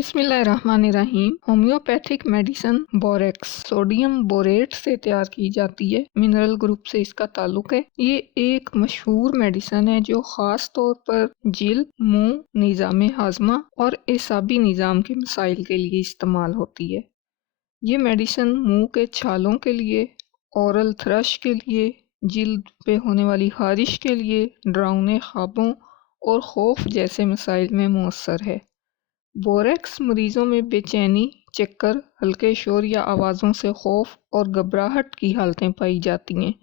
बिस्मिल्लाहिर्रहमानिर्रहीम। Homeopathic medicine borax sodium borate से तैयार की जाती है। मिनरल ग्रुप से इसका ताल्लुक है। ये एक मशहूर मेडिसिन है जो ख़ास तौर पर जिल्द, मुंह, निज़ाम हाजमा और एसाबी निज़ाम के मसाइल के लिए इस्तेमाल होती है। ये मेडिसिन मुंह के छालों के लिए, ओरल थ्रश के लिए, जिल्द पे होने वाली खारिश के लिए, डरावने ख्वाबों और खौफ जैसे मसाइल में मुअस्सर है। बोरेक्स मरीजों में बेचैनी, चक्कर, हल्के शोर या आवाज़ों से खौफ और घबराहट की हालतें पाई जाती हैं।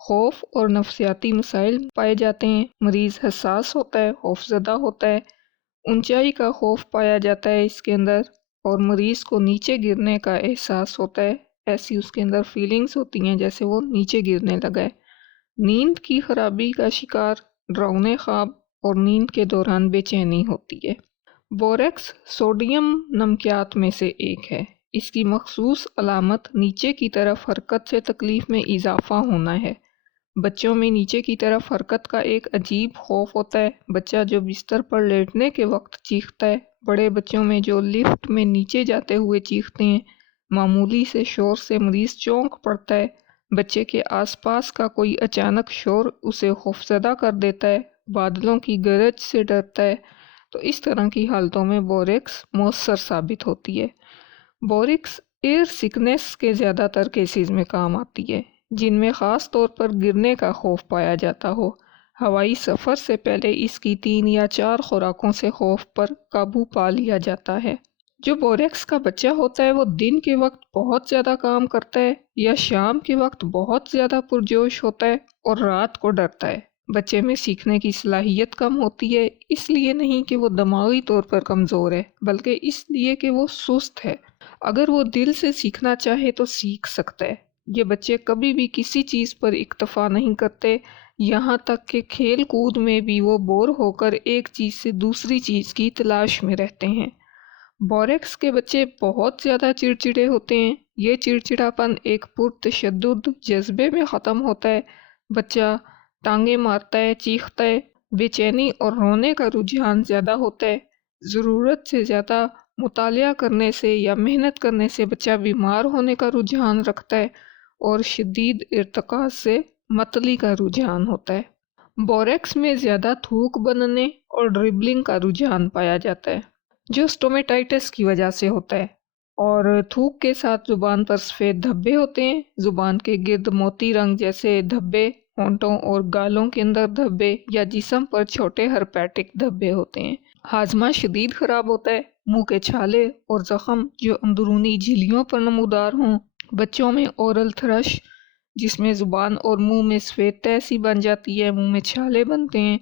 खौफ और नफसियाती मसाइल पाए जाते हैं। मरीज़ हसास होता है, खौफजदा होता है, ऊंचाई का खौफ पाया जाता है इसके अंदर, और मरीज़ को नीचे गिरने का एहसास होता है। ऐसी उसके अंदर फीलिंग्स होती हैं जैसे वो नीचे गिरने लगा है। नींद की खराबी का शिकार, डरावने ख्वाब और नींद के दौरान बेचैनी होती है। बोरेक्स सोडियम नमकियात में से एक है। इसकी मखसूस अलामत नीचे की तरफ हरकत से तकलीफ में इजाफा होना है। बच्चों में नीचे की तरफ हरकत का एक अजीब खौफ होता है। बच्चा जो बिस्तर पर लेटने के वक्त चीखता है। बड़े बच्चों में जो लिफ्ट में नीचे जाते हुए चीखते हैं। मामूली से शोर से मरीज चौंक पड़ता है। बच्चे के आसपास का कोई अचानक शोर उसे खौफजदा कर देता है। बादलों की गरज से डरता है। तो इस तरह की हालतों में बोरेक्स मौसर साबित होती है। बोरेक्स एयर सिकनेस के ज़्यादातर केसेस में काम आती है, जिनमें ख़ास तौर पर गिरने का खौफ पाया जाता हो। हवाई सफ़र से पहले इसकी 3 या 4 खुराकों से खौफ पर काबू पा लिया जाता है। जो बोरेक्स का बच्चा होता है वो दिन के वक्त बहुत ज़्यादा काम करता है या शाम के वक्त बहुत ज़्यादा पुरजोश होता है और रात को डरता है। बच्चे में सीखने की सलाहियत कम होती है, इसलिए नहीं कि वो दिमागी तौर पर कमज़ोर है, बल्कि इसलिए कि वो सुस्त है। अगर वो दिल से सीखना चाहे तो सीख सकता है। ये बच्चे कभी भी किसी चीज़ पर इक्तफ़ा नहीं करते, यहाँ तक कि खेल कूद में भी वो बोर होकर एक चीज़ से दूसरी चीज़ की तलाश में रहते हैं। बोरेक्स के बच्चे बहुत ज़्यादा चिड़चिड़े होते हैं। ये चिड़चिड़ापन एक पुरतशद्दुद जज्बे में ख़त्म होता है। बच्चा टांगे मारता है, चीखता है, बेचैनी और रोने का रुझान ज़्यादा होता है। ज़रूरत से ज़्यादा मुतालिया करने से या मेहनत करने से बच्चा बीमार होने का रुझान रखता है और शदीद इर्तिकाज़ से मतली का रुझान होता है। बोरेक्स में ज़्यादा थूक बनने और ड्रिबलिंग का रुझान पाया जाता है, जो स्टोमेटाइटिस की वजह से होता है। और थूक के साथ ज़ुबान पर सफ़ेद धब्बे होते हैं। ज़ुबान के गिर्द मोती रंग जैसे धब्बे, होंठों और गालों के अंदर धब्बे या जिस्म पर छोटे हर्पेटिक धब्बे होते हैं। हाजमा शदीद ख़राब होता है। मुंह के छाले और ज़ख़म जो अंदरूनी झिल्लियों पर नमूदार हों। बच्चों में ओरल थ्रश, जिसमें ज़ुबान और मुंह में सफ़ेद तह सी बन जाती है, मुंह में छाले बनते हैं।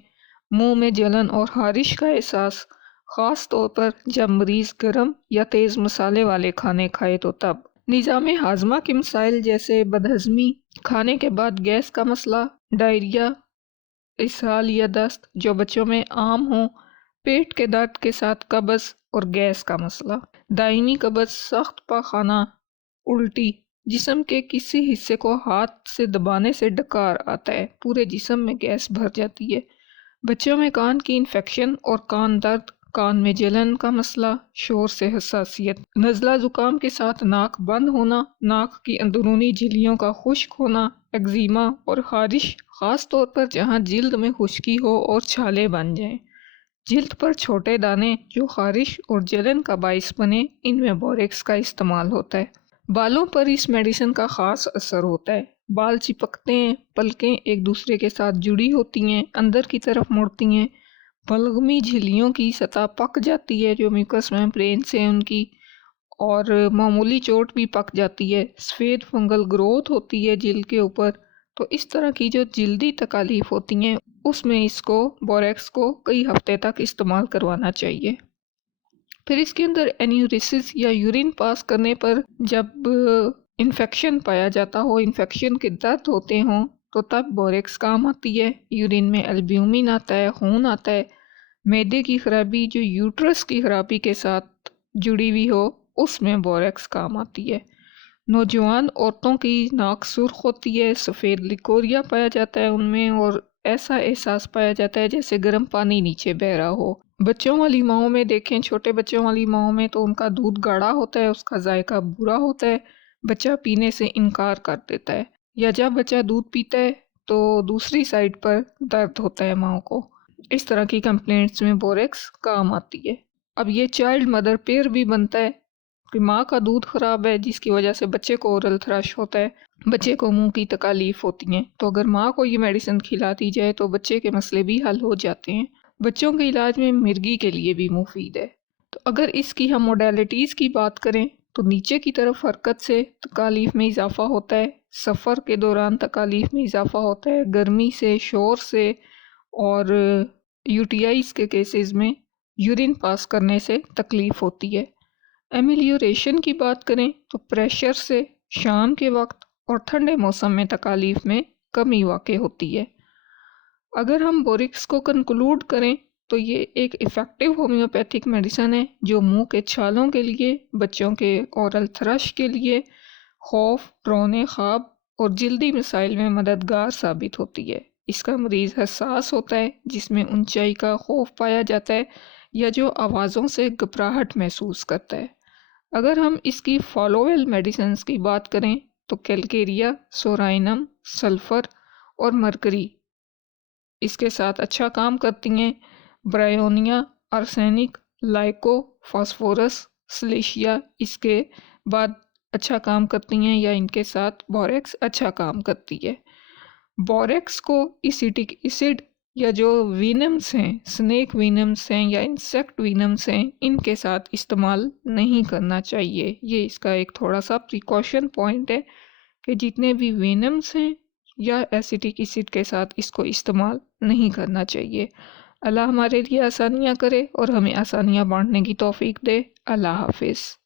मुंह में जलन और खारिश का एहसास, ख़ास तौर पर जब मरीज़ गर्म या तेज़ मसाले वाले खाने खाए तो तब। निज़ाम हाजमा के मसाइल जैसे बदहज़मी, खाने के बाद गैस का मसला, डायरिया, इसहाल या दस्त जो बच्चों में आम हो, पेट के दर्द के साथ कब्ज़ और गैस का मसला, दायमी कब्ज़, सख्त पाखाना, उल्टी, जिस्म के किसी हिस्से को हाथ से दबाने से डकार आता है, पूरे जिस्म में गैस भर जाती है। बच्चों में कान की इन्फेक्शन और कान दर्द, कान में जलन का मसला, शोर से हसासियत, नज़ला ज़ुकाम के साथ नाक बंद होना, नाक की अंदरूनी झिल्लियों का खुश्क होना, एक्जिमा और खारिश, ख़ास तौर पर जहाँ जिल्द में खुश्की हो और छाले बन जाएं। जिल्द पर छोटे दाने जो खारिश और जलन का बाइस बने, इनमें बोरेक्स का इस्तेमाल होता है। बालों पर इस मेडिसिन का ख़ास असर होता है। बाल चिपकते हैं, पलकें एक दूसरे के साथ जुड़ी होती हैं, अंदर की तरफ मुड़ती हैं, बलगमी झिल्लियों की सतह पक जाती है जो म्यूकस मेम्ब्रेन से उनकी, और मामूली चोट भी पक जाती है। सफ़ेद फंगल ग्रोथ होती है जिल्द के ऊपर। तो इस तरह की जो जिल्दी तकालीफ होती हैं उसमें इसको बोरेक्स को कई हफ्ते तक इस्तेमाल करवाना चाहिए। फिर इसके अंदर एन्यूरिसिस या यूरिन पास करने पर जब इन्फेक्शन पाया जाता हो, इन्फेक्शन के दर्द होते हों, तो तब बोरेक्स काम आती है। यूरिन में एल्ब्यूमिन आता है, खून आता है। मैदे की खराबी जो यूट्रस की खराबी के साथ जुड़ी हुई हो, उसमें बोरेक्स काम आती है। नौजवान औरतों की नाक सुर्ख होती है, सफ़ेद लिकोरिया पाया जाता है उनमें, और ऐसा एहसास पाया जाता है जैसे गर्म पानी नीचे बह रहा हो। بچوں والی ماؤں میں دیکھیں، چھوٹے بچوں والی ماؤں میں تو ان کا دودھ گاڑھا ہوتا ہے، اس کا ذائقہ برا ہوتا ہے، بچہ پینے سے انکار کر دیتا ہے، یا جب بچہ دودھ پیتا ہے تو دوسری سائڈ پر درد ہوتا ہے ماؤں کو۔ اس طرح کی کمپلینٹس میں بوریکس کام آتی ہے۔ اب یہ چائلڈ مدر پیئر بھی بنتا ہے کہ ماں کا دودھ خراب ہے جس کی وجہ سے بچے کو اورل تھرش ہوتا ہے، بچے کو منہ کی تکالیف ہوتی ہیں، تو اگر ماں کو یہ میڈیسن کھلا دی جائے تو بچے کے مسئلے بھی حل ہو جاتے ہیں۔ بچوں کے علاج میں مرگی کے لیے بھی مفید ہے۔ تو اگر اس کی ہم موڈیلٹیز کی بات کریں تو نیچے کی طرف حرکت سے تکالیف میں اضافہ ہوتا ہے، سفر کے دوران تکالیف میں اضافہ ہوتا ہے، گرمی سے، شور سے، اور یوٹیائز کے کیسز میں یورین پاس کرنے سے تکلیف ہوتی ہے۔ ایمیلیوریشن کی بات کریں تو پریشر سے شام کے وقت اور ٹھنڈے موسم میں تکالیف میں کمی واقع ہوتی ہے۔ اگر ہم بوریکس کو کنکلوڈ کریں تو یہ ایک ایفیکٹو ہومیوپیتھک میڈیسن ہے جو منہ کے چھالوں کے لیے، بچوں کے اورل تھرش کے لیے، خوف، ڈراؤنے خواب اور جلدی مسائل میں مددگار ثابت ہوتی ہے۔ اس کا مریض حساس ہوتا ہے جس میں اونچائی کا خوف پایا جاتا ہے یا جو آوازوں سے گھبراہٹ محسوس کرتا ہے۔ اگر ہم اس کی فالوویل میڈیسنز کی بات کریں تو کیلکیریا، سورائنم، سلفر اور مرکری اس کے ساتھ اچھا کام کرتی ہیں۔ برائیونیا، ارسینک، لائکو، فاسفورس، سلیشیا اس کے بعد اچھا کام کرتی ہیں، یا ان کے ساتھ بوریکس اچھا کام کرتی ہے۔ بوریکس کو ایسیٹک ایسڈ یا جو وینمز ہیں، سنیک وینمز ہیں یا انسیکٹ وینمز ہیں، ان کے ساتھ استعمال نہیں کرنا چاہیے۔ یہ اس کا ایک تھوڑا سا پریکاشن پوائنٹ ہے کہ جتنے بھی وینمز ہیں یا ایسیٹک ایسڈ کے ساتھ اس کو استعمال نہیں کرنا چاہیے۔ اللہ ہمارے لیے آسانیاں کرے اور ہمیں آسانیاں بانٹنے کی توفیق دے۔ اللہ حافظ۔